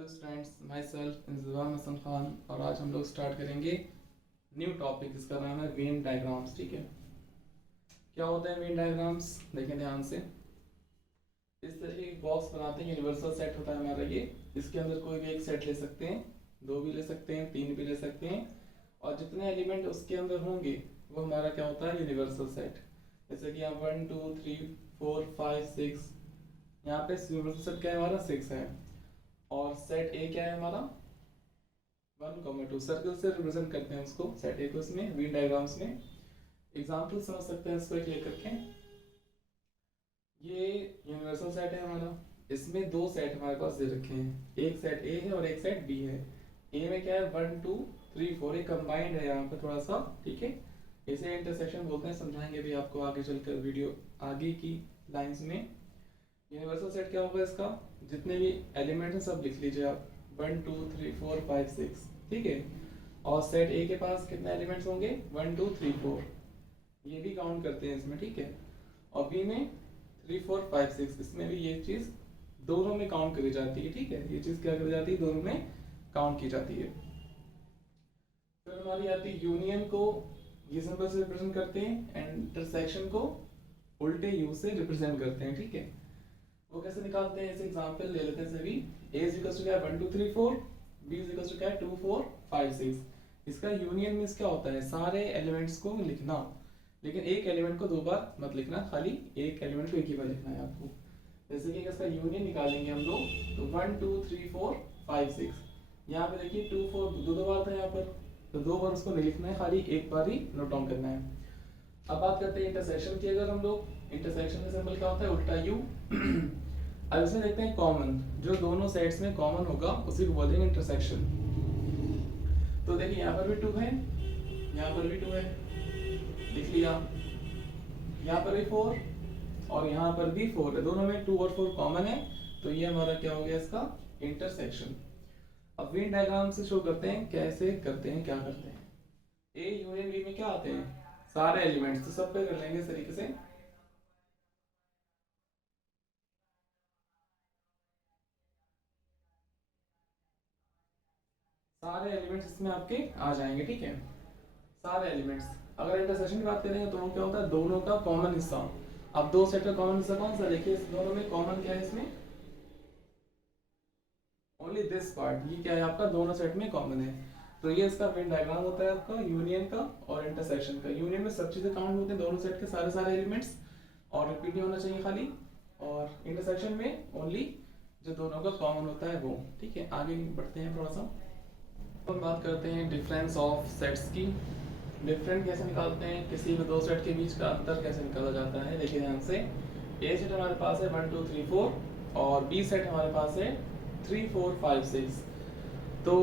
Hello students, my self इंतज़ाम हसन खान और आज हम लोग स्टार्ट करेंगे न्यू टॉपिक जिसका नाम है वेन डायग्राम्स। ठीक है, क्या होता है वेन डायग्राम्स? देखें ध्यान से। इस तरीके की बॉक्स बनाते हैं, यूनिवर्सल सेट होता है हमारा ये। इसके अंदर कोई भी एक सेट ले सकते हैं, दो भी ले सकते हैं, तीन भी ले सकते हैं, और जितने एलिमेंट उसके अंदर होंगे वो हमारा क्या होता है यूनिवर्सल सेट। जैसे कि यहाँ 1 2 3 4 5 6, यहाँ पे यूनिवर्सल सेट क्या है हमारा 6 है। और सेट ए क्या है हमारा 1, 2 सर्कल से रिप्रेजेंट करते हैं उसको, सेट ए को इसमें वेन डायग्राम्स में। एग्जांपल समझ सकते हैं इसको एक लेकर के। ये यूनिवर्सल सेट है हमारा, इसमें दो सेट हमारे पास दे रखे हैं, एक सेट ए है और एक सेट बी है। ए में क्या है 1 2 3 4, ये कंबाइंड है यहाँ पे थोड़ा सा। ठीक है, इसे इंटरसेक्शन बोलते हैं, समझाएंगे भी आपको आगे चलकर वीडियो आगे की लाइंस में। यूनिवर्सल सेट क्या होगा इसका, जितने भी एलिमेंट हैं सब लिख लीजिए आप, 1 2 3 4 5 6। ठीक है, और सेट ए के पास कितने एलिमेंट्स होंगे 1 2 3 4, ये भी काउंट करते हैं इसमें। ठीक है, और बी में 3 4 5 6, इसमें भी ये चीज दोनों में काउंट करी जाती है। ठीक है, ये चीज क्या करी जाती है, दोनों में काउंट की जाती है। फिर हमारी आती है यूनियन को ये सिंबल से रिप्रेजेंट करते हैं, एंड इंटरसेक्शन को उल्टे यू से रिप्रेजेंट करते हैं। ठीक है, वो कैसे निकालते हैं, ऐसे एग्जांपल ले लेते हैं सभी। a इज इक्वल टू क्या है 1 2 3 4, b इज इक्वल टू क्या है 2 4 5 6। इसका यूनियन मींस क्या होता है, सारे एलिमेंट्स को लिखना, लेकिन एक एलिमेंट को दो बार मत लिखना, खाली एक एलिमेंट को एक ही बार लिखना है आपको। जैसे कि इसका यूनियन निकालेंगे हम लोग, तो 1 2 3 4 5 6, यहाँ पे देखिए 2 4 दो बार था यहाँ पर, तो दो बार उसको नहीं लिखना है, खाली एक बार ही नोट डाउन करना है। अब बात करते हैं इंटरसेक्शन की। अगर हम लोग इंटरसेक्शन का सिंबल क्या होता है उल्टा यू। अब इसमें देखते हैं कॉमन, जो दोनों साइड्स में कॉमन होगा उसी को बोलेंगे इंटरसेक्शन। तो देखिए यहाँ पर भी 2 है, यहाँ पर भी 2 है, लिख लिया। यहाँ पर भी 4 और यहाँ पर भी 4 है, दोनों में 2 और 4 कॉमन है, तो ये हमारा क्या हो गया इसका इंटरसेक्शन। अब वेन डायग्राम से शो करते हैं कैसे करते हैं, क्या करते हैं। ए यूनियन बी में क्या आते हैं सारे एलिमेंट्स, तो सब पे कर लेंगे इस तरीके से। सारे एलिमेंट्स इसमें आपके आ जाएंगे। ठीक है, सारे एलिमेंट्स। अगर इंटरसेक्शन की बात करेंगे तो वो क्या होता है दोनों का कॉमन हिस्सा। अब दो सेट का कॉमन हिस्सा कौन सा, देखिए इस दोनों में कॉमन क्या है, इसमें ओनली दिस पार्ट, ये क्या है आपका दोनों सेट में कॉमन है। तो ये इसका वेन डायग्राम होता है आपका यूनियन का और इंटरसेक्शन का। यूनियन में सब चीजें काउंट होते हैं, दोनों सेट के सारे सारे एलिमेंट्स, और रिपीट नहीं होना चाहिए खाली। और इंटरसेक्शन में ओनली जो दोनों का कॉमन होता है वो। ठीक है, आगे बढ़ते हैं थोड़ा सा। हम बात करते हैं डिफरेंस ऑफ सेट्स की। डिफरेंट कैसे निकालते हैं, किसी भी दो सेट के बीच का अंतर कैसे निकाला जाता है। देखिए ध्यान से, ए सेट हमारे पास है 1 2 3 4 और बी सेट हमारे पास है 3 4 5 6। तो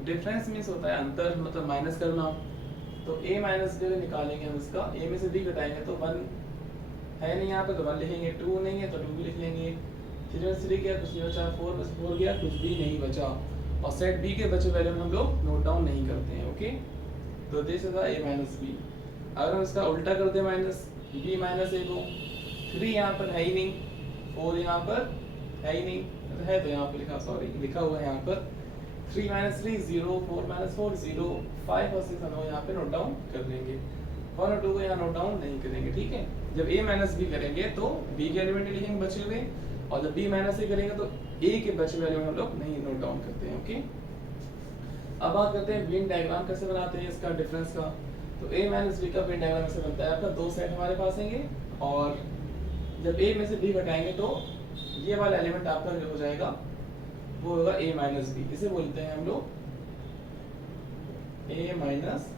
डिफरेंस मीन्स होता है अंतर, मतलब माइनस करना। तो a माइनस बी निकालेंगे हम इसका, a में से b घटाएंगे तो 1 है नहीं यहाँ पे तो 1 लिखेंगे, 2 नहीं है तो 2 भी लिख लेंगे, 3 में से 3 गया कुछ नहीं बचा, 4 में से 4 गया कुछ भी नहीं बचा, और सेट बी के बचे वैल्यू में हम लोग नोट डाउन नहीं करते हैं। ओके, तो this is a minus B. अगर हम इसका उल्टा कर दें माइनस b माइनस a को, 3 यहाँ पर है ही नहीं, 4 यहाँ पर है ही नहीं, है तो यहाँ पर लिखा, सॉरी लिखा हुआ है यहाँ पर 3 माइनस 3 0, 4 माइनस 4 0, 5 और 6 हम लोग यहाँ पे नोट डाउन कर लेंगे, 1 और 2 को यहाँ नोट डाउन नहीं करेंगे। ठीक है, जब a माइनस बी करेंगे तो b के एलिमेंट लिखेंगे बचे हुए, और जब b माइनस a करेंगे तो a के बचे हुए एलिमेंट हम लोग नहीं नोट डाउन करते हैं। ओके, अब बात करते हैं वेन डायग्राम कैसे बनाते हैं इसका डिफरेंस का। तो a माइनस बी का वेन डायग्राम ऐसे बनता है, आपका दो सेट हमारे पास होंगे, और जब a में से b घटाएंगे तो ये वाला एलिमेंट आपका जो हो जाएगा वो होगा a माइनस बी, इसे बोलते हैं हम लोग a माइनस,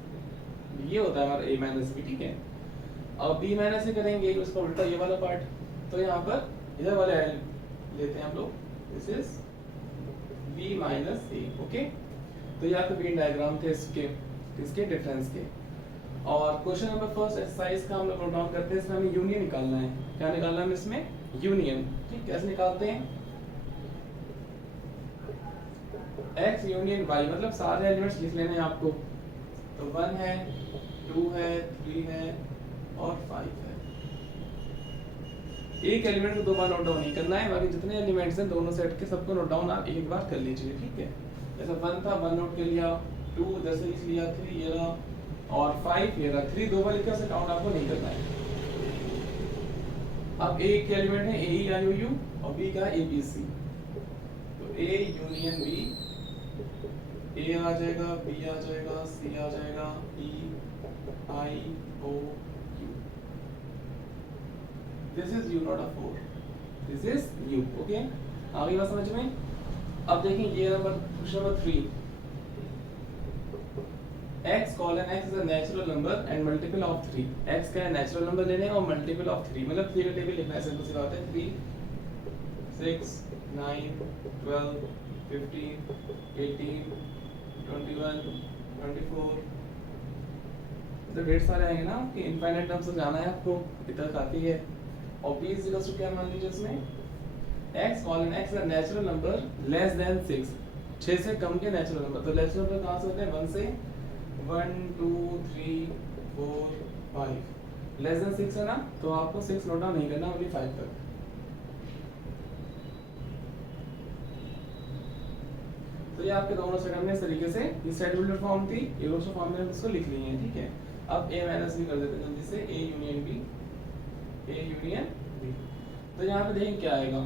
ये होता है हमारा a माइनस बी। ठीक है, अब b माइनस से करेंगे उसका उल्टा ये वाला पार्ट, तो यहाँ पर इधर वाले लेते हैं हम लोग, this is b minus a। Okay, तो ये आपके वेन डायग्राम थे इसके डिफरेंस के। और क्वेश्चन नंबर फर्स्ट एक्सरसाइज का हम लोग नोट डाउन करते हैं, इसमें हमें यूनियन निकालना है। क्या निकालना है इसमें, यूनियन। ठीक, कैसे निकालते हैं, x यूनियन y, मतलब सारे एलिमेंट्स लिख लेने हैं आपको। तो 1 है, 2 है, 3 है और 5 है। एक एलिमेंट को दो बार नोट डाउन नहीं करना है, बाकी जितने एलिमेंट्स हैं दोनों सेट के सबको नोट डाउन आप एक बार कर लीजिए, ठीक है। जैसे 1 था 1 नोट कर लिया, 2 इधर से लिख लिया, 3 ये रहा, और 5 ये रहा। 3 दो बार लिखा, उसे काउंट आपको नहीं करना है। अब ए के एलिमेंट है ए आई ओ यू और बी का ए बी सी, तो ए यूनियन बी, ए आ जाएगा, बी आ जाएगा, सी आ जाएगा, E I O U. This is U not A 4, this is U, okay. आ गई बात समझ में। अब देखें ये number question number 3, x colon x is a natural number and multiple of 3। x का नेचुरल नंबर लेने और मल्टीपल ऑफ 3, मतलब 3 का टेबल लिखना है, सिंपल सी बात है। 3 6 9 12 15 18 21 24, तो ढेर सारे आएंगे ना कि इनफाइनाइट टर्म्स से जाना है आपको, इतना काफी है। और b इज इक्वल टू क्या मान लीजिए इसमें, x colon x is a natural number less than 6, 6 से कम के नेचुरल नंबर। तो नेचुरल नंबर कहाँ से होते हैं, 1 से 1 2 3 4 5, लेस देन 6 है ना, तो आपको 6 नोट डाउन नहीं करना, ओनली 5 तक। तो ये आपके दोनों सेट हमने इस तरीके से, ये सेट बिल्डर फॉर्म थी, ये दोनों फॉर्म में इसको लिख लिए हैं, ठीक है। अब a माइनस b कर देते हैं जल्दी से, a union b, a union b। तो यहाँ पे देखें क्या आएगा,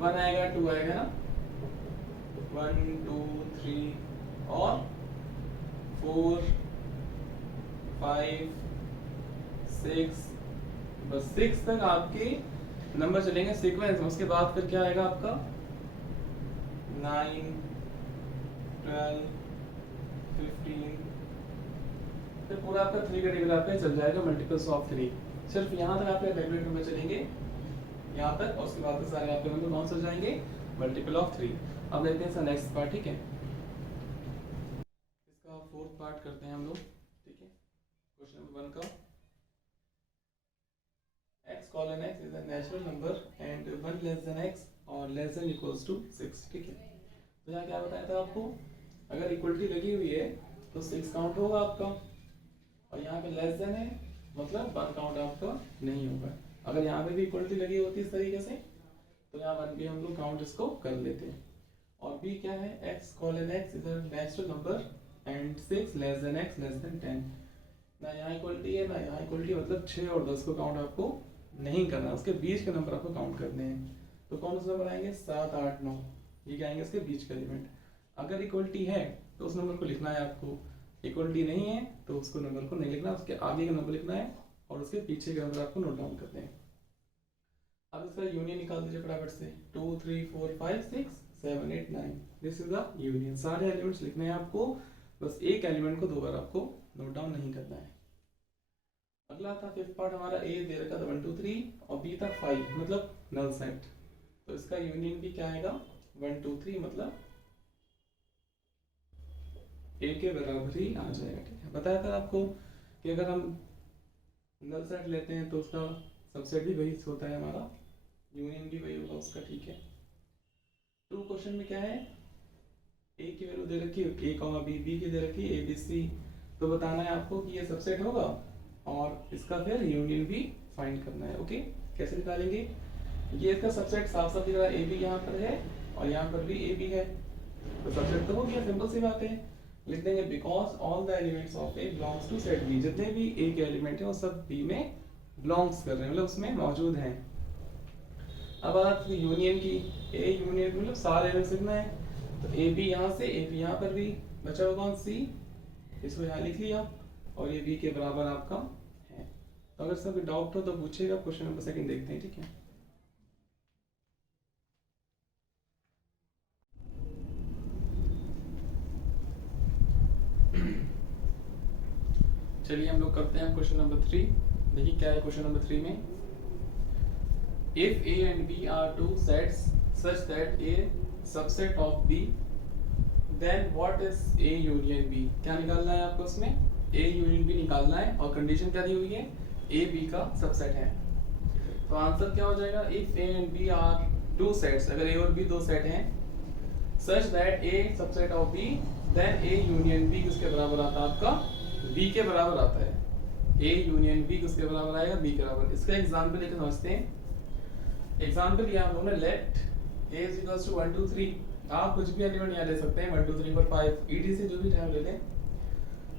1 आएगा, 2 आएगा ना, 1 2 3 और 4 5 6, बस 6 तक आपके नंबर चलेंगे सीक्वेंस में। उसके बाद फिर क्या आएगा आपका 9 12 15, फिर पूरा आपका 3 का टेबल आपका चल जाएगा, मल्टीपल्स ऑफ 3। सिर्फ यहाँ तक आपके कैलकुलेट नंबर चलेंगे, यहाँ तक, और उसके बाद से सारे आपके नंबर कौन से जाएंगे, मल्टीपल ऑफ 3। अब देखते हैं इसका नेक्स्ट पार्ट, ठीक है। इसका 4th पार्ट करते हैं हम लोग, ठीक है। क्वेश्चन नंबर 1 का, x colon x is a natural number and 1 less than x और less than equals to 6, ठीक है। तो यहाँ क्या बताया था आपको, अगर इक्वलिटी लगी हुई है तो 6 काउंट होगा आपका, और यहाँ पे लेस देन है मतलब 1 काउंट आपका नहीं होगा। अगर यहाँ पे भी इक्वलिटी लगी होती है इस तरीके से, तो यहाँ 1 भी हम लोग काउंट इसको कर लेते हैं। और b क्या है, x colon x is a natural number and 6 less than x less than 10। ना यहाँ इक्वलिटी है ना यहाँ इक्वलिटी, मतलब 6 और 10 को काउंट आपको नहीं करना, उसके बीच के नंबर आपको काउंट करने हैं। तो कौन से नंबर आएंगे, 7 8 9, ये क्या आएंगे इसके बीच का एलिमेंट। अगर इक्वलिटी है तो उस नंबर को लिखना है आपको, इक्वलिटी नहीं है तो उसको नंबर को नहीं लिखना, उसके आगे का नंबर लिखना है और उसके पीछे का नंबर आपको नोट डाउन करते हैं। अब इसका यूनियन निकाल दीजिए फटाफट से, 2 3 4 5 6 7 8 9, दिस इज द यूनियन। सारे एलिमेंट्स लिखने हैं आपको, बस एक एलिमेंट को 2 बार आपको नोट डाउन नहीं करना है। अगला था 5th पार्ट हमारा, a दे रखा था 1 2 3 और b था 5, मतलब नल सेट। तो इसका यूनियन भी क्या आएगा, 1 2 3, मतलब a के बराबर ही आ जाएगा, ठीक है। बताया था आपको कि अगर हम नल सेट लेते हैं तो उसका सबसेट भी वही होता है हमारा, यूनियन भी वही होगा उसका, ठीक है। 2 क्वेश्चन में क्या है, a की वैल्यू दे रखी है a, b, b की दे रखी है a b c, तो बताना है आपको कि ये सबसेट होगा और इसका फिर यूनियन भी फाइंड करना है, ओके। कैसे निकालेंगे, ये इसका सबसेट साफ साफ दिख रहा है, ए बी यहाँ पर है और यहाँ पर भी ए बी है, तो सबसेट तो हो गया, सिंपल सी बात है। लिख देंगे because all the elements of A belongs to set B, जितने भी ए के एलिमेंट है वो सब बी में बिलोंग्स कर रहे हैं, मतलब उसमें मौजूद हैं। अब बात यूनियन की, ए यूनियन मतलब सारे एलिमेंट्स लिखना है, तो ए बी यहाँ से, ए बी यहाँ पर भी बचा हुआ कौन, सी, इसको यहाँ लिख लिया और ये बी के बराबर आपका है। तो अगर सब डाउट हो तो पूछेगा, क्वेश्चन नंबर 2 देखते हैं, ठीक है। चलिए हम लोग करते हैं क्वेश्चन नंबर 3। देखिए क्या है क्वेश्चन नंबर 3 में, if a and b are two sets such that a subset of b, then what is a union b। क्या निकालना है आपको इसमें, a union b निकालना है और कंडीशन क्या दी हुई है, a b का सबसेट है। तो आंसर क्या हो जाएगा, if a and b are two sets, अगर a और b दो सेट हैं, such that a subset of b, then a union b किसके बराबर आता है आपका, b के बराबर आता है। a यूनियन b किसके बराबर आएगा, b के बराबर। इसका एग्जांपल लेके समझते हैं। एग्जाम्पल लिया हम लोगों ने, late a is equals to 1 2 3, आप कुछ भी एलिमेंट यहाँ ले सकते हैं 1 2 3 4 5 ईडी से जो भी चाहे ले लें।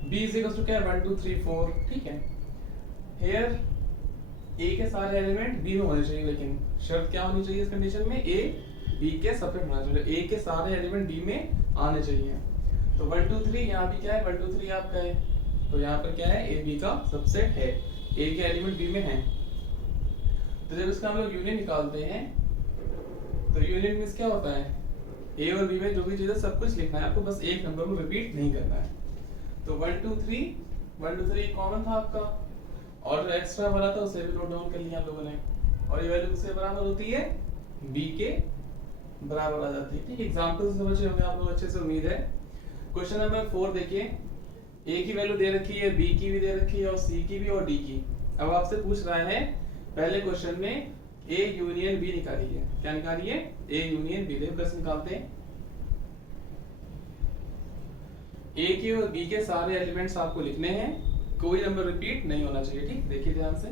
b is equals to क्या है 1 2 3 4, ठीक है। here a के सारे एलिमेंट b में होने चाहिए, लेकिन शर्त क्या होनी चाहिए इस कंडीशन में, a b के सबसेट होना चाहिए, a के सारे एलिमेंट b में आने चाहिए। तो 1 2 3 यहाँ भी क्या है 1 2 3 आपका है, तो यहाँ पर क्या है a b का सबसेट है, a के एलिमेंट b में हैं। तो जब इसका हम लोग यूनियन निकालते हैं तो यूनियन मींस क्या होता है, a और b में जो भी चीज़ है सब कुछ लिखना है आपको, बस एक नंबर को रिपीट नहीं करना है। तो 1 2 3 कॉमन था आपका, और जो एक्स्ट्रा वाला था उसे भी नोट डाउन कर लिया आप लोगों ने, और ये वैल्यू किसके बराबर होती है, b के बराबर आ जाती है। ठीक, एग्जांपल से समझ रहे होंगे आप लोग अच्छे से, उम्मीद है। क्वेश्चन नंबर 4 देखिए, a की वैल्यू दे रखी है, b की भी दे रखी है, और c की भी और d की। अब आपसे पूछ रहा है पहले क्वेश्चन में A यूनियन B निकाली है, क्या निकाली है, A यूनियन B। देखो कैसे निकालते हैं, A के और B के सारे एलिमेंट्स आपको लिखने हैं, कोई नंबर रिपीट नहीं होना चाहिए। ठीक, देखिए ध्यान से,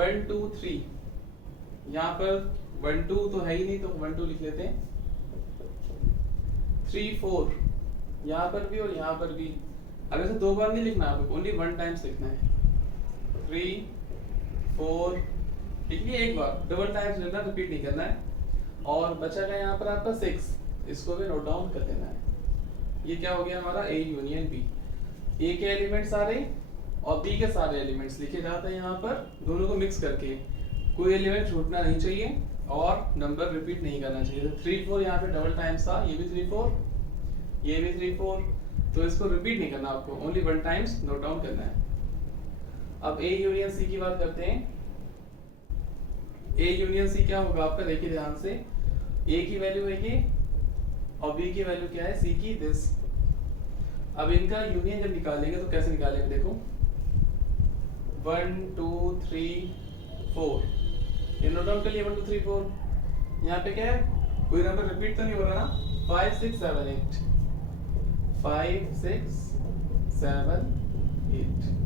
1 2 3, यहाँ पर 1 2 तो है ही नहीं, तो 1 2 लिख लेते हैं। 3 4, यहाँ पर भी और यहाँ पर भी। अब इसे दो बार नहीं लिखना आपको, ओनली 1 टाइम्स लिखना है। 3 4 लिख लिया एक बार, डबल टाइम्स लिखना, रिपीट नहीं करना है। और बचा गया यहाँ पर आपका 6, इसको भी नोट डाउन कर लेना है। ये क्या हो गया हमारा A यूनियन B, A के एलिमेंट सारे और B के सारे एलिमेंट्स लिखे जाते हैं यहाँ पर, दोनों को मिक्स करके, कोई एलिमेंट छूटना नहीं चाहिए और नंबर रिपीट नहीं करना चाहिए। तो 3 4 यहाँ पे डबल टाइम्स था, ये भी 3 4, ये भी 3 4, तो इसको रिपीट नहीं करना आपको, ओनली 1 टाइम्स नोट डाउन करना है। अब A यूनियन C की बात करते हैं। A यूनियन C क्या होगा आपका, देखिए ध्यान से, A की वैल्यू है ये और B की वैल्यू क्या है, C की दिस। अब इनका यूनियन जब निकालेंगे तो कैसे निकालेंगे, देखो 1 2 3 4, ये नोट डाउन कर लिया 1 2 3 4। यहाँ पे क्या है, कोई नंबर रिपीट तो नहीं हो रहा ना, 5 6 7 8, 5 6 7 8,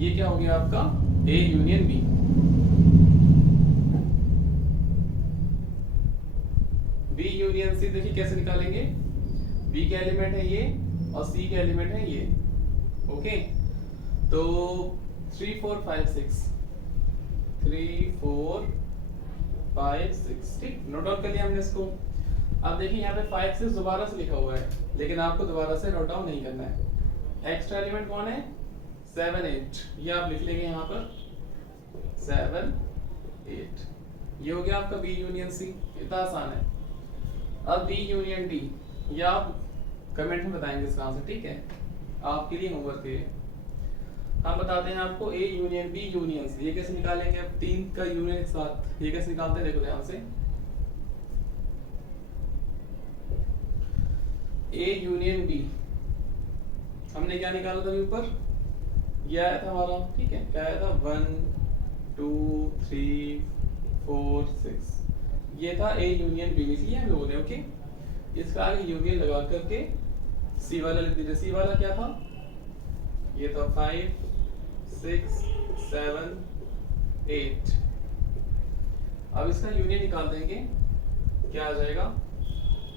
ये क्या हो गया आपका A union B। B union C देखिए कैसे निकालेंगे, B के एलिमेंट है ये और C के एलिमेंट है ये, ओके। तो 3 4 5 6, 3 4 5 6, ठीक, नोट डाउन कर लिया हमने इसको। अब देखिए यहाँ पे 5 6 दोबारा से लिखा हुआ है, लेकिन आपको दोबारा से नोट डाउन नहीं करना है। एक्स्ट्रा एलिमेंट कौन है, 7 8, ये आप लिख लेंगे यहाँ पर 7 8, ये हो गया आपका B यूनियन C, इतना आसान है। अब B यूनियन D, ये आप कमेंट में बताएंगे इसका आंसर, ठीक है, आपके लिए होमवर्क है। हम बताते हैं आपको A union B union C, ये कैसे निकालेंगे, अब 3 का यूनियन एक साथ, ये कैसे निकालते हैं, देखो ध्यान से। A यूनियन B, हमने क्या निकाला था ऊपर, ये आया था हमारा, ठीक है, क्या आया था 1 2 3 4 6, ये था A यूनियन B, लिख लिया हम लोगों ने, ओके। इसका आगे यूनियन लगा करके C वाला लिख दीजिए। C वाला क्या था, ये था 5 6 7 8। अब इसका यूनियन निकाल देंगे, क्या आ जाएगा,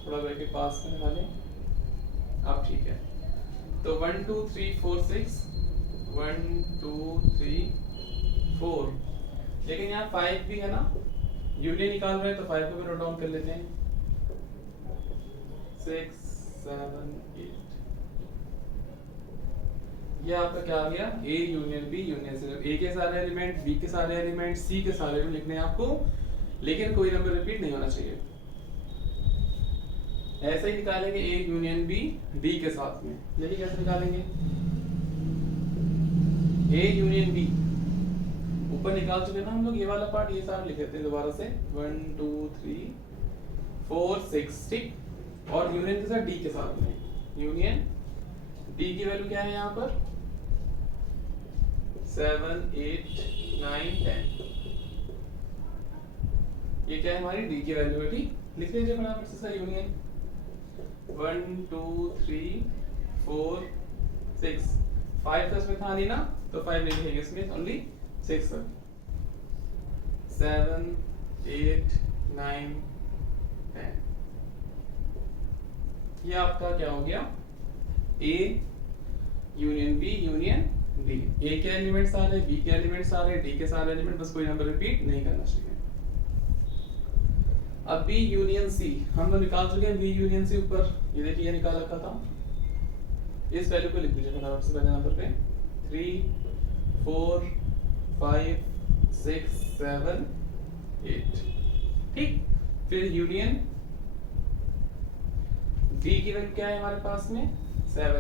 थोड़ा बैठ पास में निकालें, अब ठीक है। तो 1 2 3 4 6, 1 2 3 4, लेकिन यहाँ 5 भी है ना, यूनियन निकाल रहे हैं तो 5 को भी नोट डाउन कर लेते हैं, 6 7 8, ये आपका क्या आ गया, A union B union C। A के सारे एलिमेंट, B के सारे एलिमेंट, C के सारे एलिमेंट लिखने हैं आपको, लेकिन कोई नंबर रिपीट नहीं होना चाहिए। ऐसे ही निकालेंगे A यूनियन B D के साथ में, देखिए कैसे निकालेंगे, A यूनियन B ऊपर निकाल चुके ना हम लोग, ये वाला पार्ट, ये सारा लिख लेते हैं दोबारा से, 1 2 3 4 6, ठीक, और यूनियन के साथ D के साथ में, यूनियन D की वैल्यू क्या है यहाँ पर, 7 8 9 10, ये क्या है हमारी D की वैल्यू है, ठीक, लिख लीजिए फटाफट से इसका यूनियन, 1 2 3 4 6, 5 तो इसमें था नहीं ना, तो 5 नहीं लिखेंगे इसमें, ओनली 6 है, 7 8 9 10। ये आपका क्या हो गया, A union B union D. A के एलिमेंट्स आ रहे, बी के एलिमेंट्स आ रहे, डी के सारे एलिमेंट, बस कोई नंबर रिपीट नहीं करना चाहिए। अब बी यूनियन सी हम लोग निकाल चुके हैं, बी यूनियन सी ऊपर ये देखिए, ये निकाल रखा था। इस वैल्यू को लिख दीजिए फटाफट से पहले नंबर पे 3 4 5 6 7 8। ठीक, फिर यूनियन बी की वैल्यू क्या है हमारे पास में 7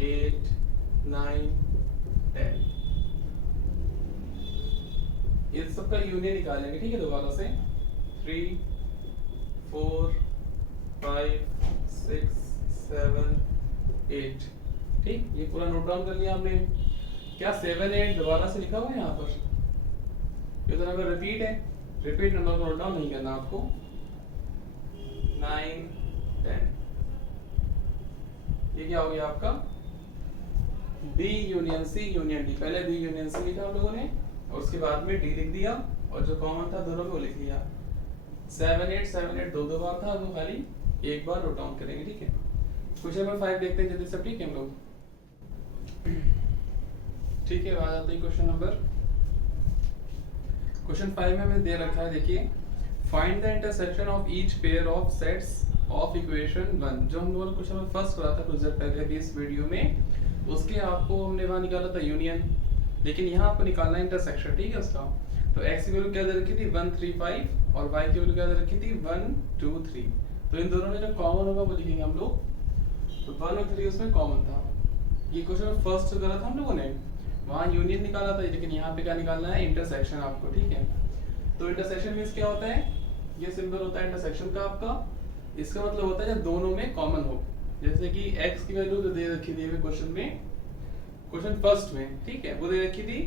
8 9 10। ये सबका यूनियन निकालेंगे, ठीक है, दोबारा से 3 4 5 6 7 8। ठीक, ये पूरा नोट डाउन कर लिया हमने। क्या 7 8 दोबारा से लिखा हुआ है यहाँ पर, ये तो नंबर रिपीट है, रिपीट नंबर को नोट डाउन नहीं करना आपको। 9 10, ये क्या हो गया आपका B union C union D. पहले बी यूनियन सी लिखा हम लोगों ने और उसके बाद में डी लिख दिया और जो कॉमन था दोनों को लिख लिया। 7 8 दो बार था, वो खाली एक बार नोट डाउन करेंगे, ठीक है। क्वेश्चन नंबर 5 देखते हैं जल्दी से, ठीक है हम लोग। ठीक है, आ जाते हैं क्वेश्चन नंबर। क्वेश्चन 5 में हमें दे रखा है, देखिए, find the intersection of each pair of sets of equation 1। जो हम लोगों ने क्वेश्चन फर्स्ट करा था कुछ देर पहले भी इस वीडियो में, उसके आपको हमने वहां निकाला था यूनियन, लेकिन यहाँ आपको निकालना है इंटरसेक्शन, ठीक है उसका। तो x की वैल्यू क्या दे रखी थी 1 3 5 और y की वैल्यू क्या दे रखी थी 1 2 3। तो इन दोनों में जो कॉमन होगा वो लिखेंगे हम लोग। तो 1 और 3 उसमें कॉमन था। ये क्वेश्चन फर्स्ट करा था हम लोगों ने, वहां यूनियन निकाला था, लेकिन यहाँ पे क्या निकालना है इंटरसेक्शन आपको, ठीक है। तो इंटरसेक्शन मींस क्या होता है, ये सिंबल होता है इंटरसेक्शन का आपका। इसका मतलब होता है जब दोनों में कॉमन हो, जैसे कि x की वैल्यू दे रखी थी क्वेश्चन में, क्वेश्चन फर्स्ट में, ठीक है, वो दे रखी थी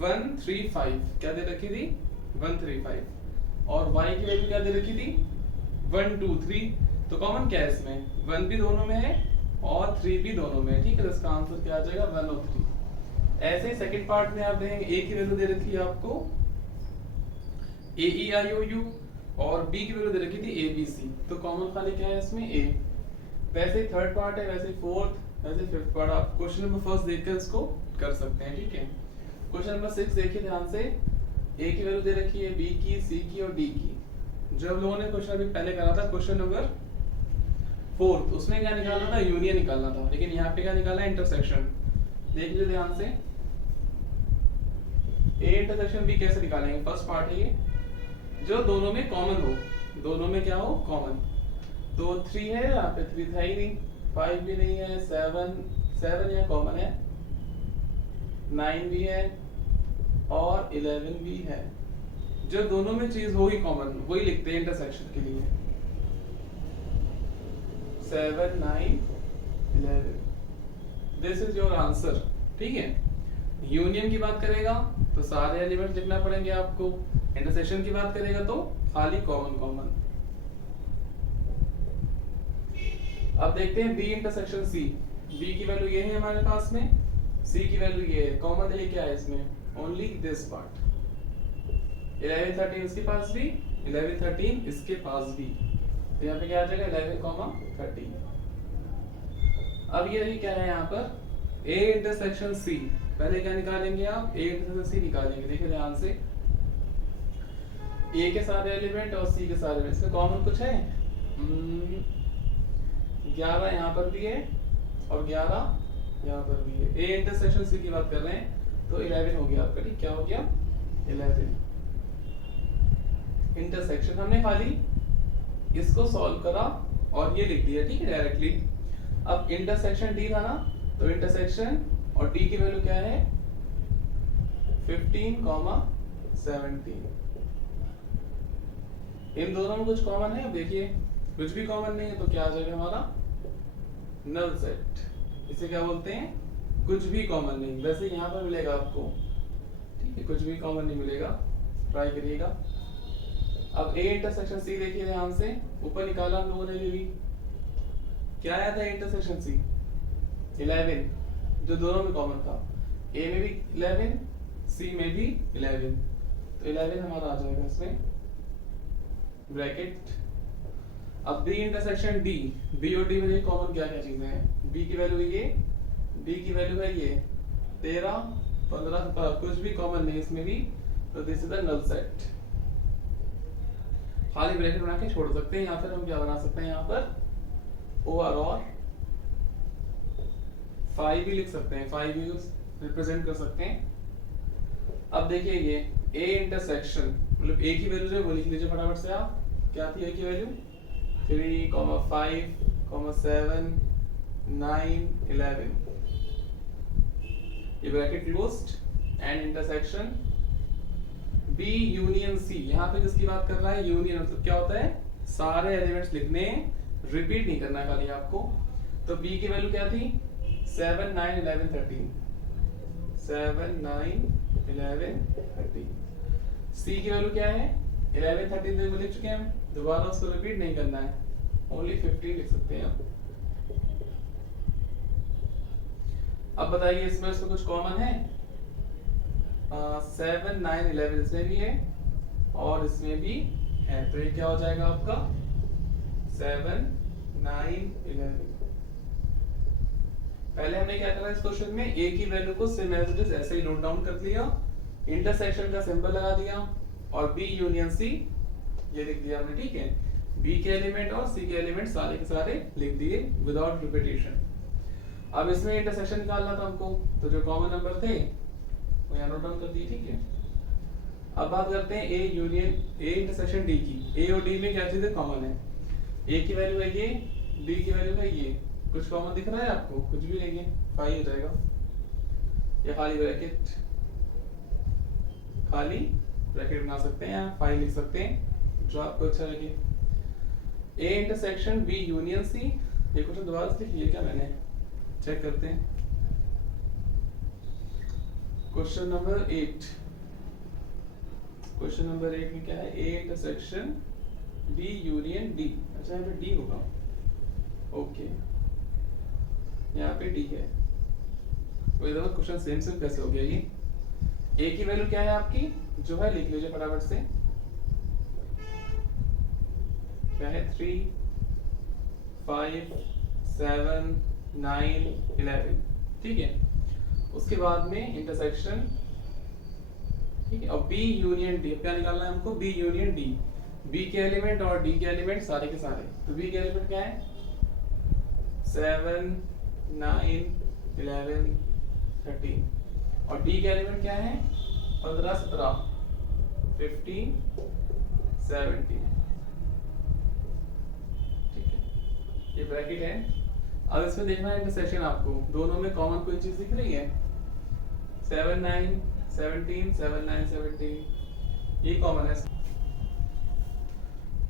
1 3 5। क्या दे रखी थी 1 3 5 और y की वैल्यू क्या दे रखी थी 1 2 3। तो कॉमन क्या है इसमें, 1 भी दोनों में है और 3 भी दोनों में है, ठीक है। तो इसका आंसर क्या आ जाएगा 1 और 3। ऐसे ही सेकंड पार्ट में आप देखेंगे a की वैल्यू दे रखी है आपको a e i o u और b की वैल्यू दे रखी थी a b c। तो कॉमन खाली क्या है इसमें a। वैसे थर्ड पार्ट है, वैसे फोर्थ, वैसे फिफ्थ पार्ट। आप क्वेश्चन नंबर फर्स्ट देखकर इसको कर सकते हैं, ठीक है। क्वेश्चन नंबर 6 देखिए ध्यान से, a की वैल्यू दे रखी है b की, c की और d की। जो हम लोगों ने क्वेश्चन अभी पहले करा था क्वेश्चन नंबर 4, उसमें क्या निकालना था यूनियन निकालना था, लेकिन यहाँ पे क्या निकालना है इंटरसेक्शन। देख लीजिए ध्यान से, a इंटरसेक्शन b कैसे निकालेंगे। फर्स्ट पार्ट है ये, जो दोनों में कॉमन हो, दोनों में क्या हो कॉमन। तो 3 है, यहाँ पे 3 था ही नहीं, 5 भी नहीं है, 7 यहाँ कॉमन है, 9 भी है और 11 भी है। जो दोनों में चीज हो ही कॉमन, वही लिखते हैं इंटरसेक्शन के लिए। 7 9 11, दिस इज योर आंसर, ठीक है। यूनियन की बात करेगा तो सारे एलिमेंट लिखना पड़ेंगे आपको, इंटरसेक्शन की बात करेगा तो खाली कॉमन कॉमन। अब देखते हैं बी इंटरसेक्शन सी। बी की वैल्यू ये है हमारे पास में, सी की वैल्यू ये है। कॉमन है क्या है इसमें, ओनली दिस पार्ट। 11 13 इसके पास भी, 11 13 इसके पास भी, तो यहाँ पे क्या आ जाएगा 11 13। अब ये क्या है यहाँ पर a इंटरसेक्शन c। पहले क्या निकालेंगे आप, a इंटरसेक्शन c निकालेंगे। देखिए ध्यान से, a के सारे एलिमेंट और c के सारे एलिमेंट, इसमें कॉमन कुछ है 11 यहाँ पर भी है और 11 यहाँ पर भी है। a इंटरसेक्शन c की बात कर रहे हैं तो 11 हो गया आपका, ठीक। क्या हो गया 11 इंटरसेक्शन। हमने खाली इसको सॉल्व करा और ये लिख दिया, ठीक है, डायरेक्टली। अब इंटरसेक्शन d था ना, तो इंटरसेक्शन और d की वैल्यू क्या है 15, 17। इन दोनों में कुछ कॉमन है, देखिए कुछ भी कॉमन नहीं है, तो क्या आ जाएगा हमारा नल सेट। इसे क्या बोलते हैं, कुछ भी कॉमन नहीं। वैसे यहाँ पर मिलेगा आपको, ठीक है, कुछ भी कॉमन नहीं मिलेगा, ट्राई करिएगा। अब a इंटरसेक्शन c देखिए ध्यान से, ऊपर निकाला हम लोगों ने भी, क्या आया था इंटरसेक्शन c 11, जो दोनों में कॉमन था। a में भी 11, c में भी 11। तो 11 हमारा आ जाएगा इसमें ब्रैकेट। अब बी इंटरसेक्शन डी, बी और डी में कॉमन क्या क्या चीजें हैं? बी की वैल्यू ये, डी की वैल्यू है ये 13, 15, 17, कुछ भी कॉमन नहीं इसमें भी, तो this is the null set. खाली ब्रैकेट बना के छोड़ सकते हैं, या फिर हम क्या बना सकते हैं यहाँ पर ओवरऑल 5 भी लिख सकते हैं, 5 भी रिप्रेजेंट कर सकते हैं। अब देखिए ये ए इंटरसेक्शन, मतलब ए की वैल्यू जो है वो लिख लीजिए फटाफट से आप। क्या थी ए की वैल्यू? 3, 5, 7, 9, 11। ये bracket closed and intersection B union C. यहाँ पे किसकी बात कर रहा है? यूनियन, मतलब क्या होता है? सारे एलिमेंट्स लिखने, रिपीट नहीं करना खाली आपको। तो बी की वैल्यू क्या थी? 7, 9, 11, 13। 7, 9, 11, 13। सी की वैल्यू क्या है? 11, 13 लिख चुके हैं हम, दोबारा उसको रिपीट नहीं करना है, ओनली 15 लिख सकते हैं आप। अब बताइए इसमें कुछ कॉमन है? 7, 9, 11 इसमें भी है और इसमें भी है, तो ये क्या हो जाएगा आपका? 7, 9, 11। पहले हमने क्या करा इस क्वेश्चन में? ए की वैल्यू को सेम एज इट इज ऐसे ही नोट डाउन कर लिया, इंटरसेक्शन का सिंबल लगा दिया और बी यूनियन सी ये लिख दिया हमने, ठीक है। बी के एलिमेंट और सी के एलिमेंट सारे के सारे लिख दिए विदाउट रिपीटेशन। अब इसमें इंटरसेक्शन निकालना था हमको, तो जो कॉमन नंबर थे वो यहाँ नोट डाउन कर दिए, ठीक है। अब बात करते हैं A union A intersection D की। ए और डी में क्या चीजें कॉमन है? ए की वैल्यू है ये, डी की वैल्यू है ये, कुछ कॉमन दिख रहा है आपको? कुछ भी नहीं है, 5 हो जाएगा। या खाली ब्रैकेट, खाली ब्रैकेट बना सकते हैं, 5 लिख सकते हैं जो आपको अच्छा लगे। A intersection B union C, ये क्वेश्चन दोबारा से लिखिए क्या मैंने, चेक करते हैं। क्वेश्चन नंबर 8, क्वेश्चन नंबर 8 में क्या है? A intersection B union D. अच्छा यहाँ पे डी होगा, ओके, यहाँ पे डी है। तो क्वेश्चन सेम सेम कैसे हो गया ये? ए की वैल्यू क्या है आपकी, जो है लिख लीजिए फटाफट से, क्या है? 3, 5, 7, 9, 11, ठीक है। उसके बाद में इंटरसेक्शन, ठीक है, और बी यूनियन डी। क्या निकालना है हमको? बी यूनियन डी, बी के एलिमेंट और डी के एलिमेंट सारे के सारे। तो बी के एलिमेंट क्या है? 7, 9, 11, 13 और डी के एलिमेंट क्या है? 15, 17, 15, 17, ठीक है, ये ब्रैकेट है। अब इसमें देखना है इंटरसेक्शन आपको, दोनों में कॉमन कोई चीज दिख रही है? 7, 9, 17, 7, 9, 17, ये कॉमन है।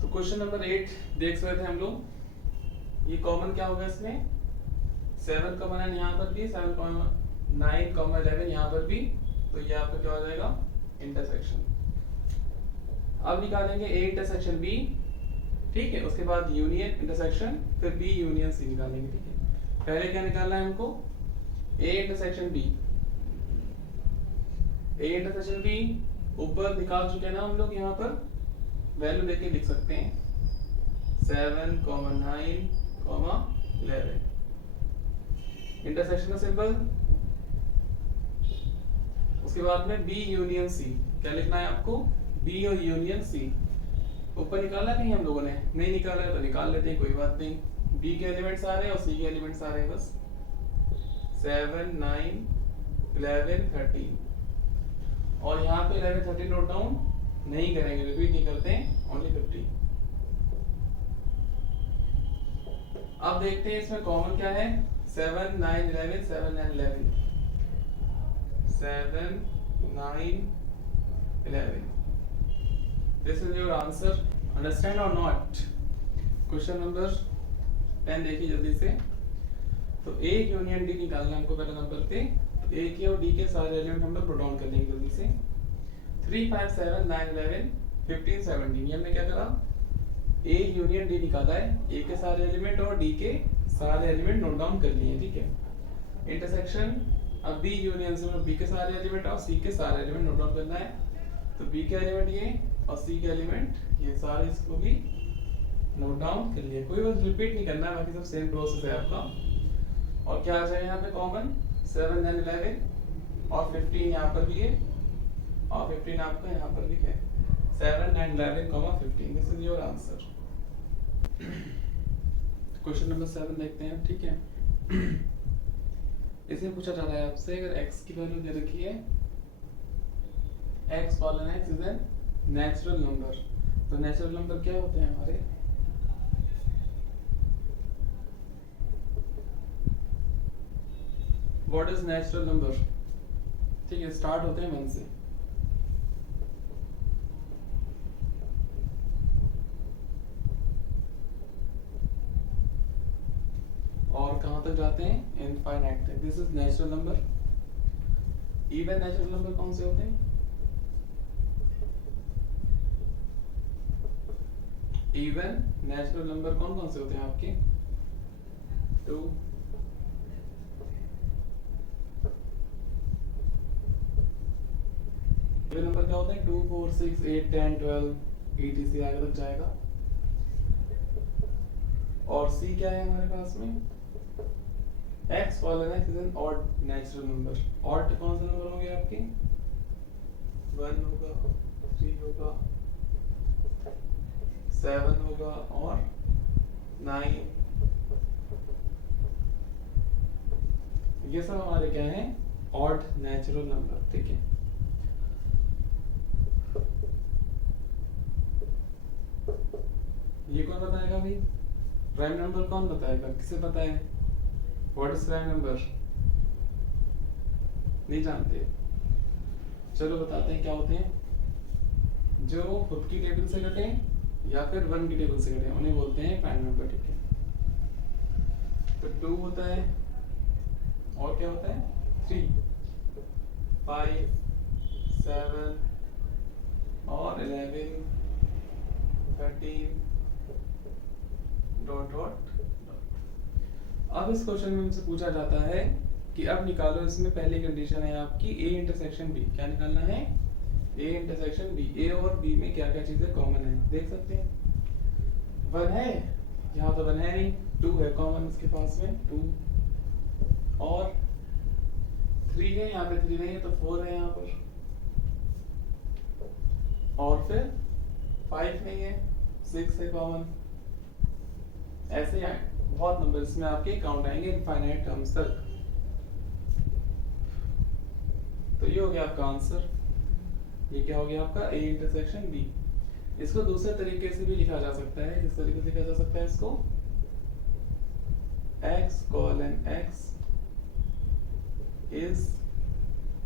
तो क्वेश्चन नंबर 8 देख सकते थे हम लोग, ये कॉमन क्या होगा इसमें? 7 कॉमन है यहाँ पर भी, 7, 9, 11 यहाँ पर भी, तो ये आपका क्या हो जाएगा? इंटरसेक्शन। अब निकालेंगे ए इंटरसेक्शन बी, ठीक है, उसके बाद यूनियन इंटरसेक्शन, फिर बी यूनियन सी निकालेंगे, ठीक है। पहले क्या निकालना है हमको? A intersection B. A intersection B ऊपर निकाल चुके हैं ना हम लोग, यहाँ पर वैल्यू लेके लिख सकते हैं 7, 9, 11। इंटरसेक्शन का सिंबल, उसके बाद में बी यूनियन सी। क्या लिखना है आपको? बी और यूनियन सी। ऊपर निकाला नहीं हम लोगों ने? नहीं निकाला तो निकाल लेते हैं, कोई बात नहीं। बी के एलिमेंट्स आ रहे हैं और सी के एलिमेंट्स आ रहे हैं, बस 7, 9, 11, 13 और यहाँ पे 11, 13 नोट डाउन नहीं करेंगे, रिपीट नहीं करते हैं, ओनली 50। अब देखते हैं इसमें कॉमन क्या है? 7, 9, 11, 7, 9, 11, 7, 9, 11। This is your answer. Understand or not? Question number 10 देखिए जल्दी से। तो A यूनियन D निकालना हमको पहले नंबर पे। तो A के और D के सारे एलिमेंट हम लोग नोट डाउन कर लेंगे जल्दी से। 3, 5, 7, 9, 11, 15, 17। ये हमने क्या करा? A यूनियन D निकाला है, A के सारे एलिमेंट और D के सारे एलिमेंट नोट डाउन कर लिए, ठीक है। इंटरसेक्शन, अब B यूनियन से B के सारे एलिमेंट और C के सारे एलिमेंट नोट डाउन करना है। तो बी का एलिमेंट ये और सी का एलिमेंट ये, सारे इसको भी नोट डाउन कर लिए, कोई बस रिपीट नहीं करना है, बाकी सब सेम प्रोसेस है आपका। और क्या आ जाएगा यहाँ पे कॉमन, 7 एंड 11 और 15 यहाँ पर भी है और 15 आपका यहाँ पर भी है, 7 9 11 15, this is your answer. Question number 7 देखते हैं, ठीक है। इसमें पूछा जा रहा है आपसे, अगर x की वैल्यू दे रखी है, x colon x is N natural number, तो नेचुरल नंबर क्या होते हैं हमारे, व्हाट इज नेचुरल नंबर, ठीक है, स्टार्ट होते हैं 1 से, और कहां तक जाते हैं, इनफाइनाइट तक, this is natural number. Even natural number कौन से होते हैं, इवन नेचुरल नंबर कौन कौन से होते हैं आपके, 2, इवन नंबर क्या होते हैं, 2 4 6 8 10 12 etc आगे तक जाएगा। और c क्या है हमारे पास में, x colon x is an odd natural number, odd कौन से नंबर होंगे आपके, 1 होगा, 3 होगा, 7 होगा और 9, ये सब हमारे क्या हैं, ऑड नेचुरल नंबर, ठीक है। ये कौन बताएगा भाई, प्राइम नंबर कौन बताएगा, किसे पता है, व्हाट इज प्राइम नंबर, नहीं जानते, चलो बताते हैं क्या होते हैं, जो खुद की टेबल से घटे या फिर 1 की टेबल से घटे उन्हें बोलते हैं प्राइम नंबर, ठीक है। तो 2 होता है, और क्या होता है, 3 5 7 और 11 13 डॉट डॉट। अब इस क्वेश्चन में हमसे पूछा जाता है कि अब निकालो, इसमें पहली कंडीशन है आपकी ए इंटरसेक्शन बी, क्या निकालना है, ए इंटरसेक्शन बी, ए और बी में क्या क्या चीजें कॉमन है, देख सकते हैं, 1 है, यहाँ तो 1 है नहीं, 2 है कॉमन इसके पास में, 2 और 3 है, यहाँ पे 3 नहीं है तो 4 है यहाँ पर, और फिर 5 नहीं है, 6 है कॉमन, ऐसे बहुत नंबर इसमें आपके काउंट आएंगे इनफाइनाइट टर्म्स तक। तो ये हो गया आपका आंसर, ये क्या हो गया आपका ए इंटरसेक्शन बी। इसको दूसरे तरीके से भी लिखा जा सकता है, किस तरीके से लिखा जा सकता है इसको, x colon x is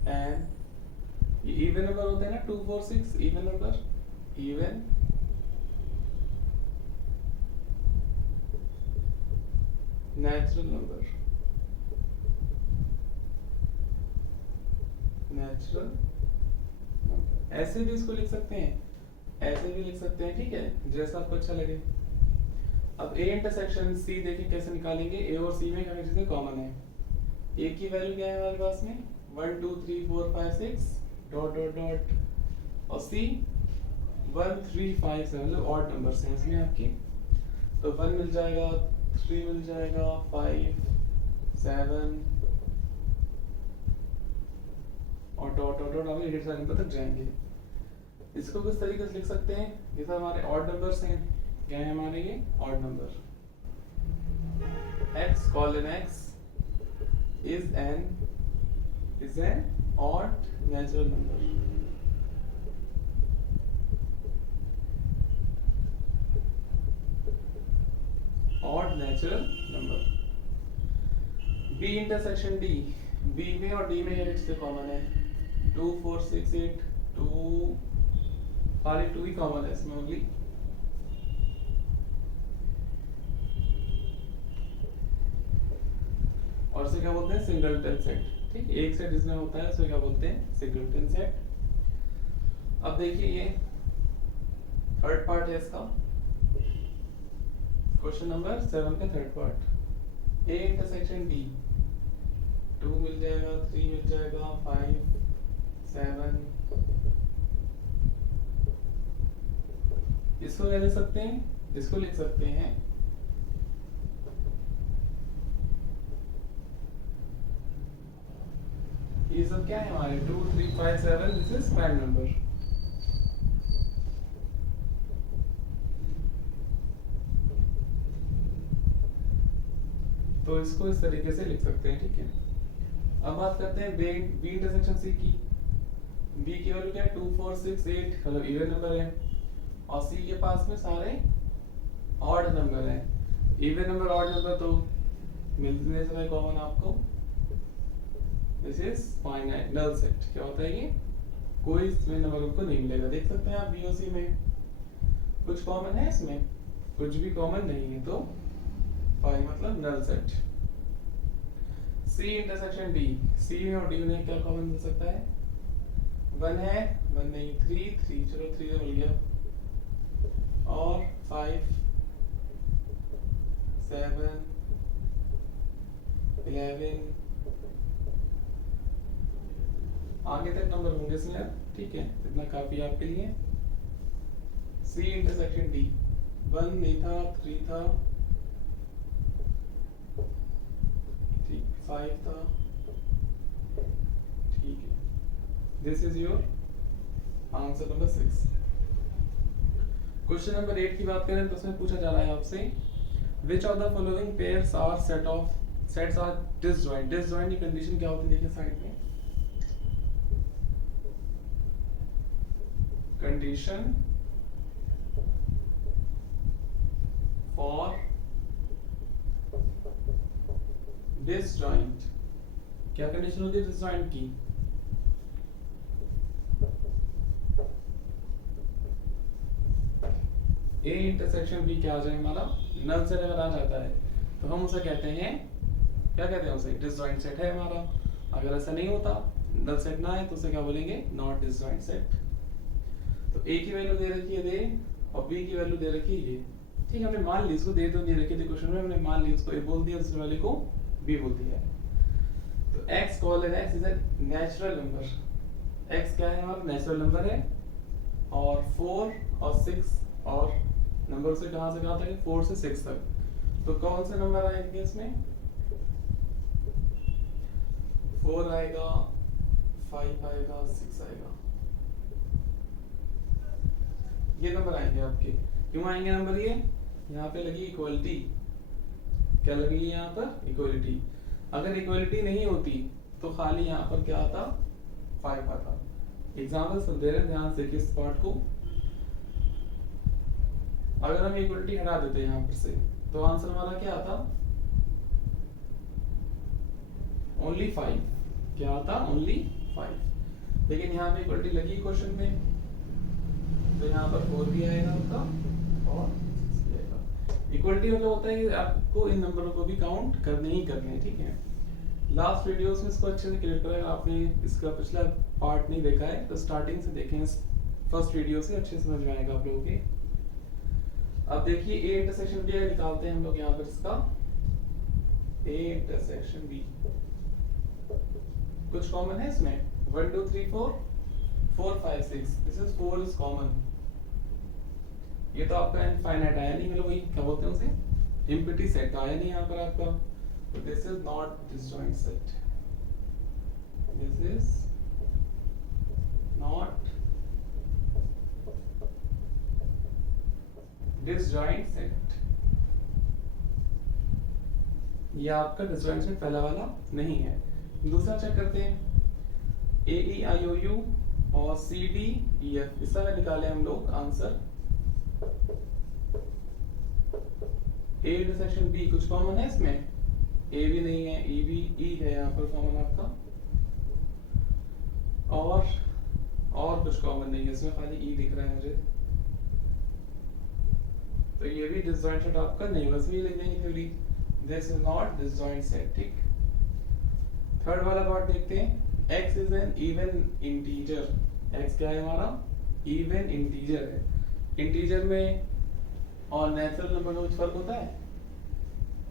N, ये इवन नंबर होते हैं ना, 2 4 6 even number, even natural number, natural number, ऐसे भी इसको लिख सकते हैं, ऐसे भी लिख सकते हैं, ठीक है, जैसा आपको अच्छा लगे। अब ए इंटरसेक्शन सी देखिए कैसे निकालेंगे, ए और सी में क्या चीजें कॉमन है, ए की वैल्यू क्या है हमारे पास में, 1 2 3 4 5 6 डॉट डॉट डॉट, और सी 1 3 5 7, मतलब ऑड नंबर्स हैं इसमें आपकी, तो 1 मिल जाएगा, 3 मिल जाएगा, 5 7 और डॉट डॉट डॉट आगे ढेर सारे नंबर तक जाएंगे। इसको किस तरीके से लिख सकते हैं, ये सब हमारे ऑड नंबर्स हैं, क्या है हमारे ये odd number, x colon x is an odd natural number, odd natural number. b intersection d, b में और d में ये रिश्ते कॉमन है, 2 4 6 8 2, खाली 2 ही कॉमन है इसमें ओनली, और इसे क्या बोलते हैं, सिंगलटन सेट, ठीक, एक सेट इसमें होता है उसे क्या बोलते हैं, सिंगलटन सेट। अब देखिए ये थर्ड पार्ट है इसका, क्वेश्चन नंबर 7 का third part, A intersection B, 2 मिल जाएगा, 3 मिल जाएगा, 5 7 इसको क्या लिख सकते हैं, इसको लिख सकते हैं ये सब क्या है हमारे 2 3 5 7, दिस इज प्राइम नंबर। तो इसको इस तरीके से लिख सकते हैं, ठीक है। अब बात करते हैं बी इंटरसेक्शन सी की। बी की वैल्यू क्या है 2 4 6 8, मतलब इवन नंबर है, और सी के पास में सारे ऑड नंबर है। इवन नंबर ऑड नंबर तो मिलने से कॉमन आपको, this is finite null set. क्या होता है ये, कोई इसमें नंबर आपको नहीं मिलेगा। देख सकते हैं आप बी और सी में कुछ कॉमन है, इसमें कुछ भी कॉमन नहीं है, तो फाइव मतलब null set. C intersection D, C और डी में क्या कॉमन मिल सकता है, 1 है, 1 नहीं 3 3, चलो 3 मिल गया, और 5 7 11 आगे तक नंबर होंगे इसमें, ठीक है, इतना काफी आपके लिए। सी इंटरसेक्शन डी, 1 नहीं था 3 था, ठीक 5 था, ठीक है, this is your answer number 6। Question number 8 की बात करें तो उसमें पूछा जा रहा है आपसे, which of the following pairs are sets are disjoint. Disjoint की कंडीशन क्या होती है, देखिए साइड में, कंडीशन फॉर डिसजॉइंट, क्या कंडीशन होती है डिसजॉइंट की, ए इंटरसेक्शन बी क्या आ जाए हमारा नल सेट अगर आ जाता है तो हम उसे कहते हैं, क्या कहते हैं उसे, डिसजॉइंट सेट है हमारा। अगर ऐसा नहीं होता, नल सेट ना है, तो उसे क्या बोलेंगे, नॉट डिसजॉइंट सेट। तो ए की वैल्यू दे रखी है दे, और बी की वैल्यू दे रखी है ये, ठीक है, हमने मान ली, इसको दे तो नहीं रखी थी क्वेश्चन में, हमने मान ली, उसको ए बोल दिया, दूसरे वाले को बी बोल दिया। तो x colon x is a natural number, x क्या है हमारा नेचुरल नंबर है, और 4 और 6 और नंबर से कहां तक, 4 से 6 तक, तो कौन से नंबर आएंगे इसमें, 4 आएगा, 5 आएगा, 6 आएगा, ये नंबर आएंगे आपके। क्यों आएंगे नंबर ये, यहाँ पे लगी इक्वलिटी, क्या लगी यहाँ पर, इक्वलिटी। अगर इक्वलिटी नहीं होती तो खाली यहाँ पर क्या आता, 5 आता। एग्जाम्पल समझे रहे, ध्यान से किस पार्ट को, अगर हम इक्वलिटी हटा देते हैं यहाँ पर से, तो आंसर हमारा क्या आता, ओनली 5, क्या आता, ओनली 5। लेकिन यहाँ पे इक्वलिटी लगी क्वेश्चन में, तो यहाँ पर 4 भी आएगा आपका, और 6 भी आएगा। इक्वलिटी मतलब होता है कि आपको इन नंबरों को भी काउंट करने ही करने हैं, ठीक है। लास्ट वीडियोस में इसको अच्छे से क्लियर करें, आपने इसका पिछला पार्ट नहीं देखा है तो स्टार्टिंग से देखें, फर्स्ट वीडियो से अच्छे समझ में आएगा आप लोगों के। अब देखिए ए इंटरसेक्शन बी निकालते हैं हम लोग यहाँ पर, इसका ए इंटरसेक्शन बी, कुछ कॉमन है इसमें, 1 2 3 4 4 5 6, दिस इज 4 इज कॉमन। ये तो आपका इनफाइनाइट आया नहीं, मतलब वही क्या बोलते हैं उसे, एम्प्टी सेट आया नहीं यहाँ पर आपका, तो this is not disjoint set, this is not disjoint set. ये आपका डिसजॉइंट सेट पहला वाला नहीं है। दूसरा चेक करते हैं, ए ई आई ओ यू और सी डी ई एफ, इसका निकाले हम लोग आंसर। ए इंटरसेक्शन बी, कुछ कॉमन है इसमें, ए भी नहीं है, ई भी, ई है यहाँ पर कॉमन आपका, और कुछ कॉमन नहीं है इसमें, खाली ई दिख रहा है मुझे, तो ये भी डिसजॉइंट सेट आपका नहीं, बस ये लिख देंगे theory, this is not disjoint set, ठीक। थर्ड वाला पार्ट देखते हैं, x is N even integer, x क्या है हमारा, इवन इंटीजर है। इंटीजर में और नेचुरल नंबर में कुछ फर्क होता है,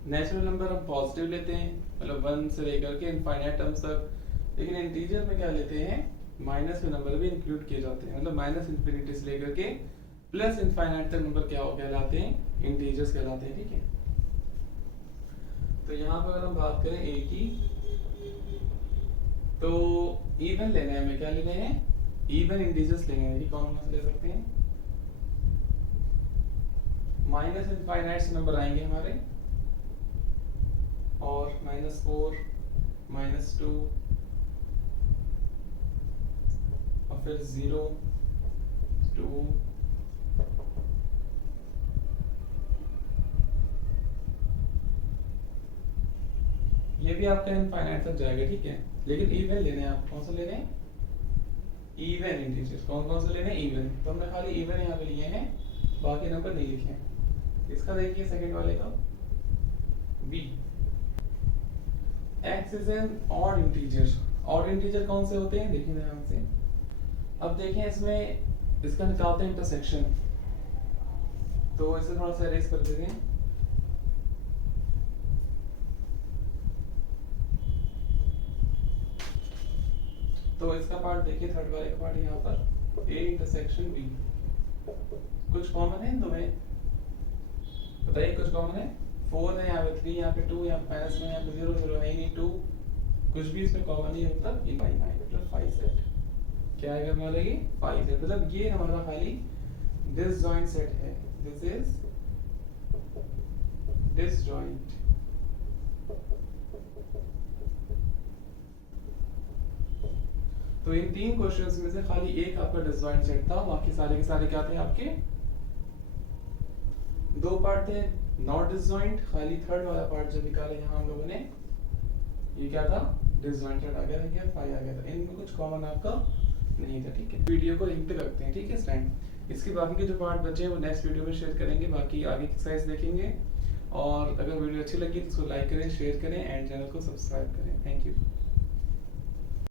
नेचुरल नंबर हम पॉजिटिव लेते हैं, मतलब 1 से लेकर के इनफाइनाइट टर्म्स तक, लेकिन इंटीजर में क्या लेते हैं, माइनस में नंबर भी इंक्लूड किए जाते हैं, मतलब माइनस इंफिनिटी से लेकर के प्लस इनफाइनाइट तक नंबर क्या हो कहलाते हैं, इंटीजर्स कहलाते हैं, ठीक है। तो यहाँ पर अगर हम बात करें 80, तो इवन लेना है, हमें क्या लेने हैं, इवन इंटीजर्स लेने हैं, कौन कौन से ले सकते हैं, माइनस इनफाइनाइट से नंबर आएंगे हमारे, और -4, -2 और फिर 0, 2, ये भी आपका इनफाइनाइट तक जाएगा, ठीक है। लेकिन इवन लेने हैं आप, कौन सा ले रहे हैं, इवन इंटीजर्स। कौन कौन से लेने हैं, इवन। तो हमने खाली इवन यहाँ पे लिए हैं, बाकी नंबर नहीं लिखे हैं। इसका देखिए सेकंड वाले का, B, x is an odd integer. Odd integer कौन से होते हैं, देखिए ध्यान से। अब देखें इसमें इसका निकालते हैं इंटरसेक्शन, तो इसे थोड़ा सा अरेज कर देते हैं। तो इसका पार्ट देखिए, थर्ड वाले का पार्ट यहाँ पर, a इंटरसेक्शन b। कुछ कॉमन है इन दो में, बताइए कुछ कॉमन है। 4 है यहाँ पे, 3 यहाँ पे, 2 यहाँ पे, -1 यहाँ पे, 0 0 है ही नहीं, 2 कुछ भी इसमें कॉमन नहीं है, मतलब इनफाइनाइट, मतलब 5 सेट। क्या आएगा हमारा ये 5 सेट, मतलब ये हमारा खाली डिसजॉइंट सेट है। This is disjoint. तो इन 3 क्वेश्चंस में से खाली एक आपका डिसजॉइंट सेट था, बाकी सारे के सारे क्या थे आपके, 2 पार्ट थे नॉट डिसजॉइंट। खाली थर्ड वाला पार्ट जो निकाला यहाँ हम लोगों ने, ये क्या था, डिसजॉइंटेड आ गया, 5 आ गया था। इनमें कुछ कॉमन आपका नहीं था, ठीक है। वीडियो को यहीं पे रखते हैं, ठीक है स्टूडेंट। इसके बाकी के जो पार्ट बचे हैं वो नेक्स्ट वीडियो में शेयर करेंगे, बाकी आगे एक्सरसाइज देखेंगे। और अगर वीडियो अच्छी लगी तो इसको लाइक करें, शेयर करें एंड चैनल को सब्सक्राइब करें। Thank you.